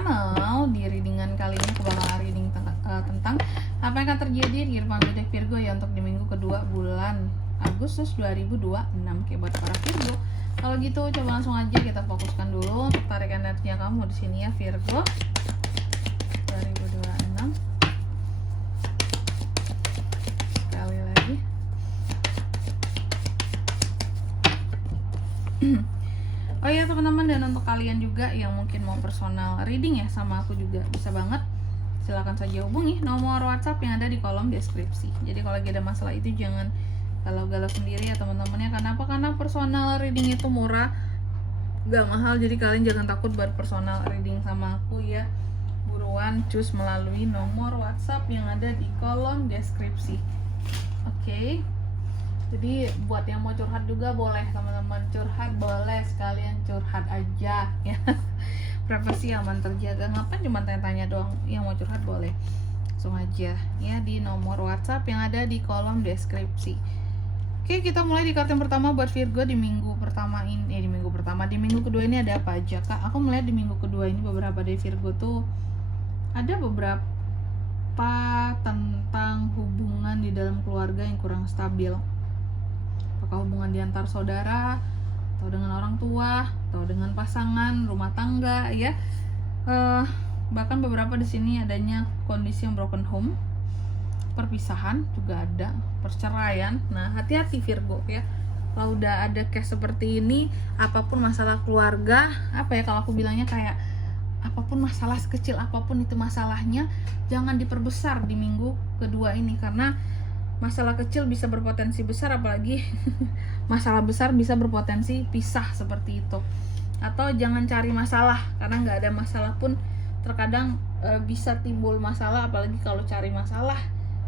channel. Di readingan kali ini aku bakal reading tentang apa yang akan terjadi di kehidupan zodiak Virgo ya untuk di minggu kedua bulan Agustus 2026. Oke, buat para Virgo. Kalau gitu coba langsung aja kita fokuskan dulu untuk tarik energinya kamu di sini ya Virgo 2026. Sekali lagi. Oh iya teman-teman, dan untuk kalian juga yang mungkin mau personal reading ya sama aku juga bisa banget, silahkan saja hubungi nomor WhatsApp yang ada di kolom deskripsi. Jadi kalau lagi ada masalah itu jangan galau-galau sendiri ya teman-teman ya. Kenapa? Karena personal reading itu murah, gak mahal. Jadi kalian jangan takut buat personal reading sama aku ya. Buruan cus melalui nomor WhatsApp yang ada di kolom deskripsi. Oke. Jadi buat yang mau curhat juga boleh teman-teman, curhat boleh, sekalian curhat aja ya. Privasi aman terjaga, ngapain cuma tanya-tanya doang. Yang mau curhat boleh langsung aja ya di nomor WhatsApp yang ada di kolom deskripsi. Oke, kita mulai di kartu yang pertama buat Virgo di minggu pertama ini. Di minggu kedua ini ada apa aja kak? Aku melihat di minggu kedua ini beberapa dari Virgo tuh ada beberapa tentang hubungan di dalam keluarga yang kurang stabil. Apakah hubungan di antar saudara, atau dengan orang tua, atau dengan pasangan, rumah tangga ya. Bahkan beberapa di sini adanya kondisi yang broken home, perpisahan juga ada, perceraian. Nah, hati-hati Virgo ya. Kalau udah ada case seperti ini, apapun masalah keluarga, apa ya kalau aku bilangnya kayak apapun masalah, sekecil apapun itu masalahnya, jangan diperbesar di minggu kedua ini, karena masalah kecil bisa berpotensi besar, apalagi masalah besar bisa berpotensi pisah seperti itu. Atau jangan cari masalah, karena nggak ada masalah pun terkadang bisa timbul masalah, apalagi kalau cari masalah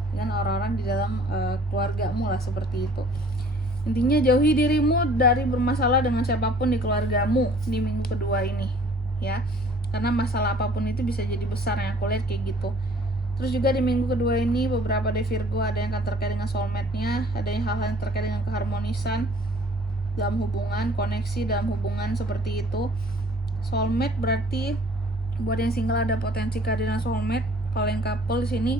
dengan orang-orang di dalam keluargamu lah, seperti itu. Intinya jauhi dirimu dari bermasalah dengan siapapun di keluargamu di minggu kedua ini ya, karena masalah apapun itu bisa jadi besar, yang aku lihat kayak gitu. Terus juga di minggu kedua ini beberapa dari Virgo ada yang akan terkait dengan soulmate-nya, ada yang hal-hal yang terkait dengan keharmonisan dalam hubungan, koneksi dalam hubungan seperti itu. Soulmate berarti buat yang single ada potensi kehadiran soulmate. Kalau yang couple di sini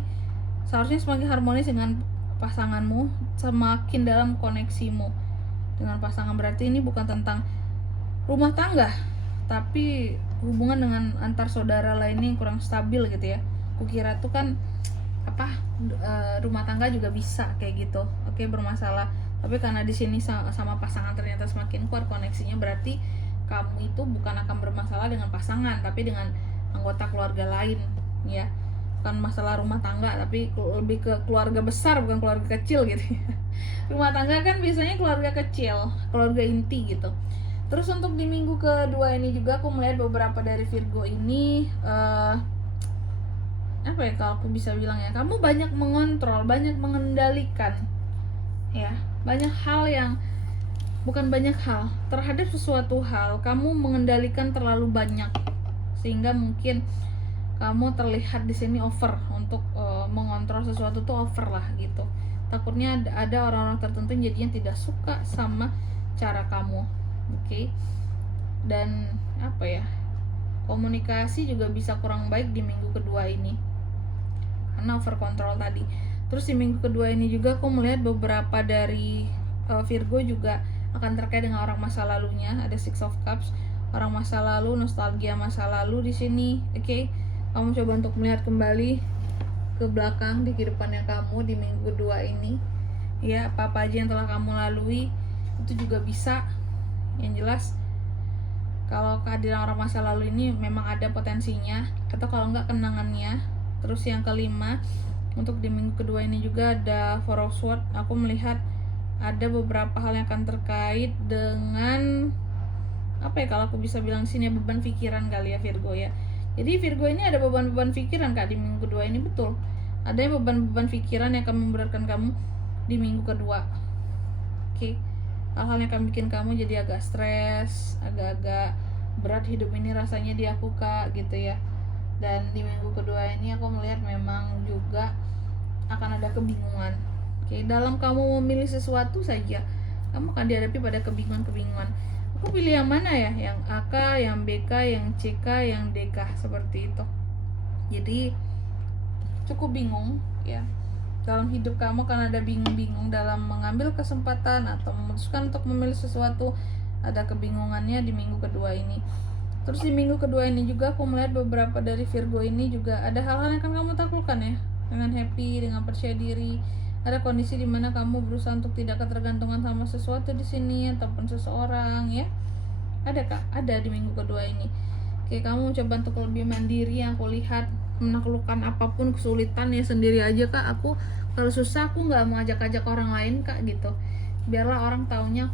seharusnya semakin harmonis dengan pasanganmu, semakin dalam koneksimu dengan pasangan. Berarti ini bukan tentang rumah tangga, tapi hubungan dengan antar saudara lainnya yang kurang stabil gitu ya. Kukira tuh kan rumah tangga juga bisa kayak gitu, oke, bermasalah, tapi karena di sini sama pasangan ternyata semakin kuat koneksinya, berarti kamu itu bukan akan bermasalah dengan pasangan, tapi dengan anggota keluarga lain ya. Bukan masalah rumah tangga, tapi lebih ke keluarga besar, bukan keluarga kecil gitu ya. Rumah tangga kan biasanya keluarga kecil, keluarga inti gitu. Terus untuk di minggu kedua ini juga aku melihat beberapa dari Virgo ini apa ya kalau aku bisa bilang ya, kamu banyak mengontrol, banyak mengendalikan ya, banyak hal yang bukan banyak hal, terhadap sesuatu hal kamu mengendalikan terlalu banyak, sehingga mungkin kamu terlihat di sini over untuk mengontrol sesuatu tuh over lah gitu. Takutnya ada orang-orang tertentu yang jadinya tidak suka sama cara kamu, oke? Dan apa ya, komunikasi juga bisa kurang baik di minggu kedua ini karena over control tadi. Terus di minggu kedua ini juga aku melihat beberapa dari Virgo juga akan terkait dengan orang masa lalunya. Ada Six of Cups, orang masa lalu, nostalgia masa lalu di sini. Oke, kamu coba untuk melihat kembali ke belakang di kehidupannya kamu di minggu kedua ini. Ya, apa aja yang telah kamu lalui itu juga bisa. Yang jelas kalau kehadiran orang masa lalu ini memang ada potensinya, atau kalau enggak kenangannya. Terus yang kelima, untuk di minggu kedua ini juga ada Four of Swords. Aku melihat ada beberapa hal yang akan terkait dengan apa ya kalau aku bisa bilang sini, beban pikiran kali ya Virgo ya. Jadi Virgo ini ada beban-beban pikiran kak di minggu kedua ini, betul. Ada yang beban-beban pikiran yang akan memberatkan kamu di minggu kedua. Oke. Hal-hal yang akan bikin kamu jadi agak stres, agak-agak berat hidup ini rasanya di aku kak gitu ya. Dan di minggu kedua ini aku melihat memang juga akan ada kebingungan. Oke, dalam kamu memilih sesuatu saja, kamu akan dihadapi pada kebingungan-kebingungan. Aku pilih yang mana ya? Yang AK, yang BK, yang CK, yang DK, seperti itu. Jadi cukup bingung ya dalam hidup kamu, karena ada bingung-bingung dalam mengambil kesempatan atau memutuskan untuk memilih sesuatu. Ada kebingungannya di minggu kedua ini. Terus di minggu kedua ini juga aku melihat beberapa dari Virgo ini juga ada hal-hal yang akan kamu taklukkan ya, dengan happy, dengan percaya diri. Ada kondisi di mana kamu berusaha untuk tidak ketergantungan sama sesuatu di sini ataupun seseorang ya. Ada kak? Ada di minggu kedua ini. Kayak kamu coba untuk lebih mandiri, yang aku lihat menaklukkan apapun kesulitan ya sendiri aja kak. Aku kalau susah aku nggak mau ajak-ajak orang lain kak gitu. Biarlah orang taunya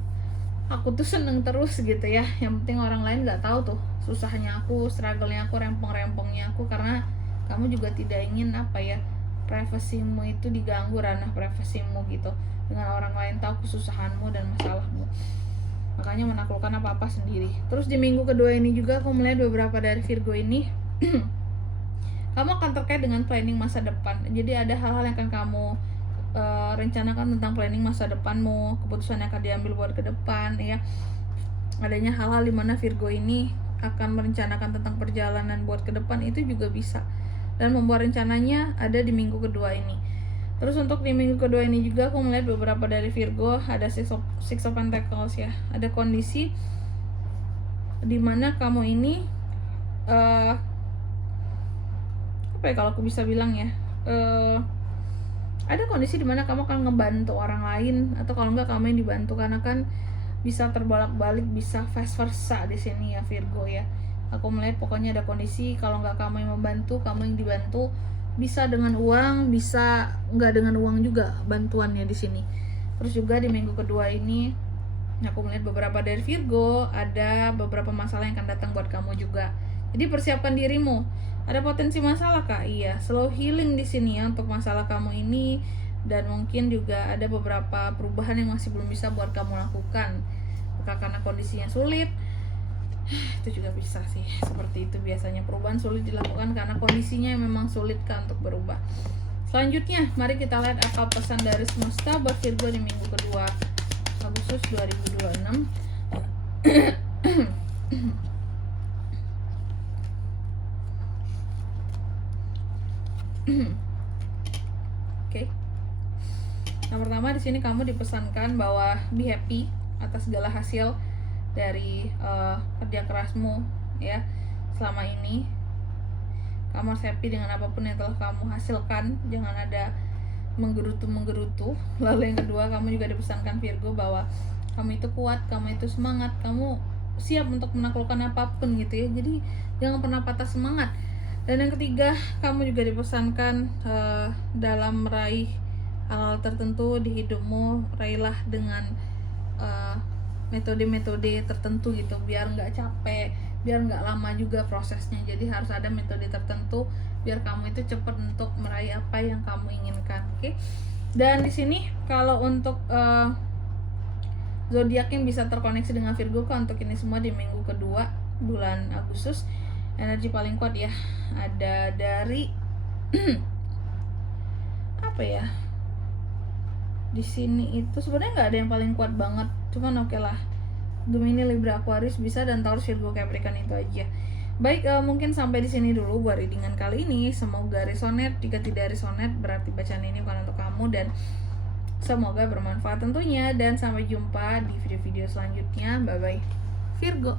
aku tuh seneng terus gitu ya. Yang penting orang lain nggak tahu tuh susahnya aku, struggle-nya aku, rempong-rempongnya aku, karena kamu juga tidak ingin apa ya, privasimu itu diganggu, ranah privasimu gitu, dengan orang lain tahu kesusahanmu dan masalahmu. Makanya menaklukkan apa-apa sendiri. Terus di minggu kedua ini juga aku melihat beberapa dari Virgo ini kamu akan terkait dengan planning masa depan. Jadi ada hal-hal yang akan kamu rencanakan tentang planning masa depanmu, keputusan yang akan diambil buat ke depan ya. Adanya hal-hal di mana Virgo ini akan merencanakan tentang perjalanan buat ke depan, itu juga bisa. Dan membuat rencananya ada di minggu kedua ini. Terus untuk di minggu kedua ini juga aku melihat beberapa dari Virgo ada Six of Pentacles ya. Ada kondisi di mana kamu ini apa ya kalau aku bisa bilang ya, ada kondisi di mana kamu akan ngebantu orang lain, atau kalau enggak kamu yang dibantu, karena kan bisa terbolak-balik, bisa vice versa di sini ya Virgo ya. Aku melihat pokoknya ada kondisi kalau enggak kamu yang membantu, kamu yang dibantu. Bisa dengan uang, bisa enggak dengan uang juga bantuannya di sini. Terus juga di minggu kedua ini aku melihat beberapa dari Virgo ada beberapa masalah yang akan datang buat kamu juga. Jadi persiapkan dirimu. Ada potensi masalah kak? Iya, slow healing di sini ya untuk masalah kamu ini. Dan mungkin juga ada beberapa perubahan yang masih belum bisa buat kamu lakukan, karena kondisinya sulit. Itu juga bisa sih, seperti itu biasanya perubahan sulit dilakukan karena kondisinya yang memang sulit kan untuk berubah. Selanjutnya mari kita lihat apa pesan dari semesta buat Virgo di minggu kedua Agustus 2026. Oke. Yang pertama di sini kamu dipesankan bahwa be happy atas segala hasil dari kerja kerasmu ya selama ini. Kamu harus happy dengan apapun yang telah kamu hasilkan, jangan ada menggerutu. Lalu yang kedua, kamu juga dipesankan Virgo bahwa kamu itu kuat, kamu itu semangat, kamu siap untuk menaklukkan apapun gitu ya. Jadi jangan pernah patah semangat. Dan yang ketiga, kamu juga dipesankan dalam meraih hal-hal tertentu di hidupmu, raihlah dengan metode-metode tertentu gitu, biar nggak capek, biar nggak lama juga prosesnya. Jadi harus ada metode tertentu biar kamu itu cepat untuk meraih apa yang kamu inginkan. Oke. Dan di sini kalau untuk zodiak yang bisa terkoneksi dengan Virgo kan, untuk ini semua di minggu kedua bulan Agustus, energi paling kuat ya ada dari apa ya, di sini itu sebenarnya nggak ada yang paling kuat banget, cuman oke lah, Gemini, Libra, Aquarius bisa, dan Taurus, Virgo, Capricorn itu aja. Baik, mungkin sampai di sini dulu buat readingan kali ini. Semoga resonate. Jika tidak resonate berarti bacaan ini bukan untuk kamu, dan semoga bermanfaat tentunya. Dan sampai jumpa di video-video selanjutnya. Bye bye Virgo.